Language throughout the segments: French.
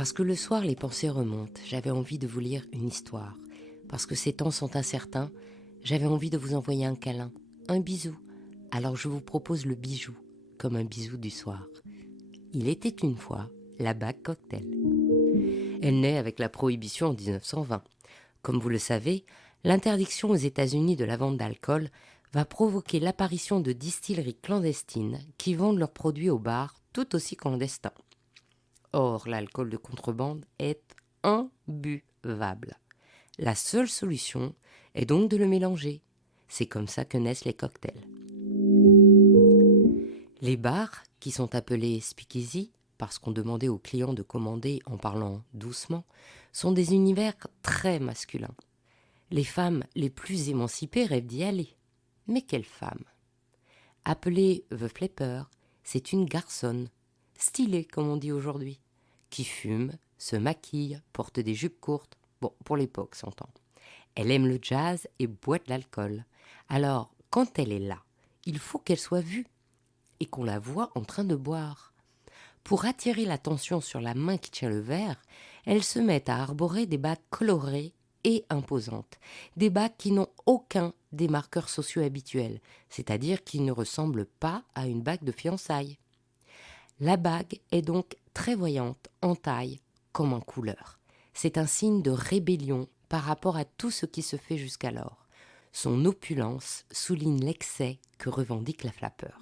Parce que le soir, les pensées remontent. J'avais envie de vous lire une histoire. Parce que ces temps sont incertains, j'avais envie de vous envoyer un câlin, un bisou. Alors je vous propose le bijou, comme un bisou du soir. Il était une fois la bague cocktail. Elle naît avec la prohibition en 1920. Comme vous le savez, l'interdiction aux États-Unis de la vente d'alcool va provoquer l'apparition de distilleries clandestines qui vendent leurs produits aux bars tout aussi clandestins. Or, l'alcool de contrebande est imbuvable. La seule solution est donc de le mélanger. C'est comme ça que naissent les cocktails. Les bars, qui sont appelés speakeasy, parce qu'on demandait aux clients de commander en parlant doucement, sont des univers très masculins. Les femmes les plus émancipées rêvent d'y aller. Mais quelle femme? Appelée The Flapper, c'est une garçonne, stylée comme on dit aujourd'hui, qui fume, se maquille, porte des jupes courtes, bon, pour l'époque s'entend. Elle aime le jazz et boit de l'alcool. Alors, quand elle est là, il faut qu'elle soit vue et qu'on la voie en train de boire. Pour attirer l'attention sur la main qui tient le verre, elle se met à arborer des bagues colorées et imposantes, des bagues qui n'ont aucun des marqueurs sociaux habituels, c'est-à-dire qui ne ressemblent pas à une bague de fiançailles. La bague est donc très voyante en taille comme en couleur. C'est un signe de rébellion par rapport à tout ce qui se fait jusqu'alors. Son opulence souligne l'excès que revendique la Flapper.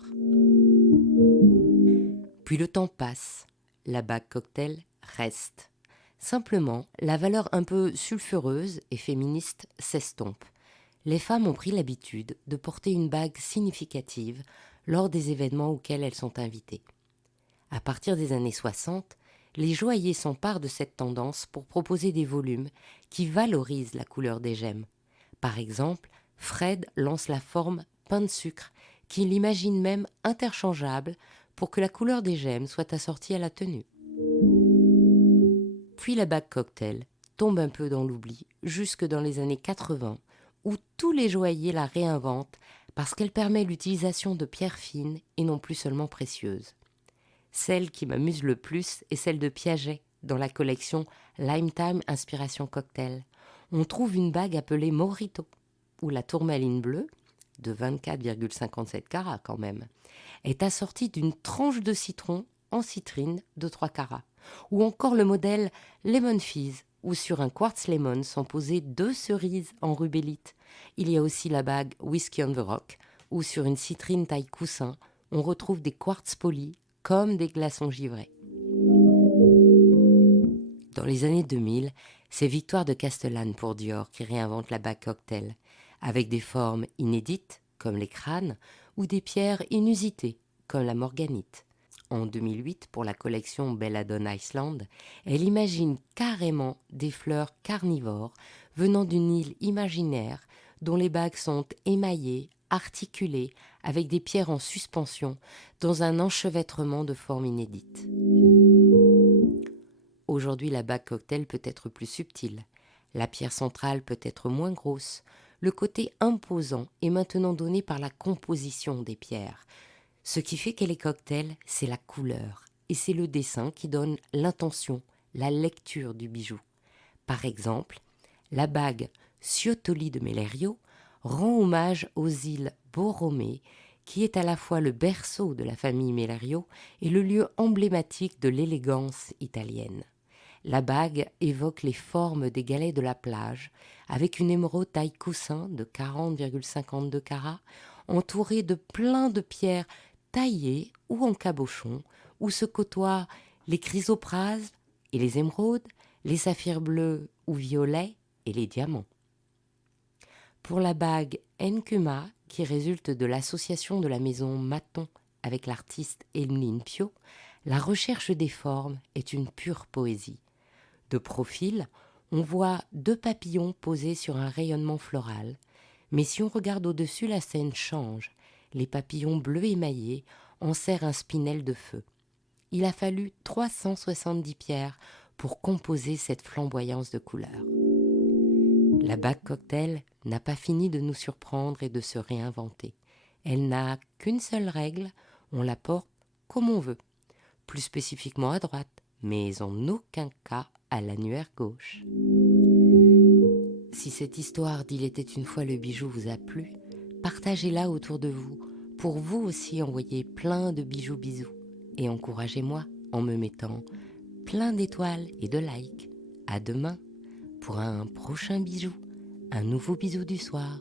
Puis le temps passe, la bague cocktail reste. Simplement, la valeur un peu sulfureuse et féministe s'estompe. Les femmes ont pris l'habitude de porter une bague significative lors des événements auxquels elles sont invitées. À partir des années 60, les joailliers s'emparent de cette tendance pour proposer des volumes qui valorisent la couleur des gemmes. Par exemple, Fred lance la forme pain de sucre, qu'il imagine même interchangeable pour que la couleur des gemmes soit assortie à la tenue. Puis la bague cocktail tombe un peu dans l'oubli jusque dans les années 80, où tous les joailliers la réinventent parce qu'elle permet l'utilisation de pierres fines et non plus seulement précieuses. Celle qui m'amuse le plus est celle de Piaget, dans la collection Lifetime Inspiration Cocktail. On trouve une bague appelée Morito, où la tourmaline bleue, de 24,57 carats quand même, est assortie d'une tranche de citron en citrine de 3 carats. Ou encore le modèle Lemon Fizz, où sur un quartz lemon sont posées 2 cerises en rubellite. Il y a aussi la bague Whiskey on the Rock, où sur une citrine taille coussin, on retrouve des quartz polis comme des glaçons givrés. Dans les années 2000, c'est Victoire de Castellane pour Dior qui réinvente la bague cocktail, avec des formes inédites, comme les crânes, ou des pierres inusitées, comme la morganite. En 2008, pour la collection Belladonna Iceland, elle imagine carrément des fleurs carnivores venant d'une île imaginaire dont les bagues sont émaillées, articulées, avec des pierres en suspension, dans un enchevêtrement de formes inédites. Aujourd'hui, la bague cocktail peut être plus subtile. La pierre centrale peut être moins grosse. Le côté imposant est maintenant donné par la composition des pierres. Ce qui fait qu'elle est cocktail, c'est la couleur. Et c'est le dessin qui donne l'intention, la lecture du bijou. Par exemple, la bague Ciotoli de Melerio rend hommage aux îles Borromée, qui est à la fois le berceau de la famille Melerio et le lieu emblématique de l'élégance italienne. La bague évoque les formes des galets de la plage, avec une émeraude taille coussin de 40,52 carats, entourée de plein de pierres taillées ou en cabochon, où se côtoient les chrysoprases et les émeraudes, les saphirs bleus ou violets et les diamants. Pour la bague Nkuma, qui résulte de l'association de la maison Maton avec l'artiste Emeline Pio, la recherche des formes est une pure poésie. De profil, on voit 2 papillons posés sur un rayonnement floral, mais si on regarde au-dessus, la scène change. Les papillons bleus émaillés enserrent un spinel de feu. Il a fallu 370 pierres pour composer cette flamboyance de couleurs. La bague cocktail n'a pas fini de nous surprendre et de se réinventer. Elle n'a qu'une seule règle, on la porte comme on veut, plus spécifiquement à droite, mais en aucun cas à l'annulaire gauche. Si cette histoire d'Il était une fois le bijou vous a plu, partagez-la autour de vous pour vous aussi envoyer plein de bijoux bisous et encouragez-moi en me mettant plein d'étoiles et de likes. À demain pour un prochain bijou, un nouveau bisou du soir.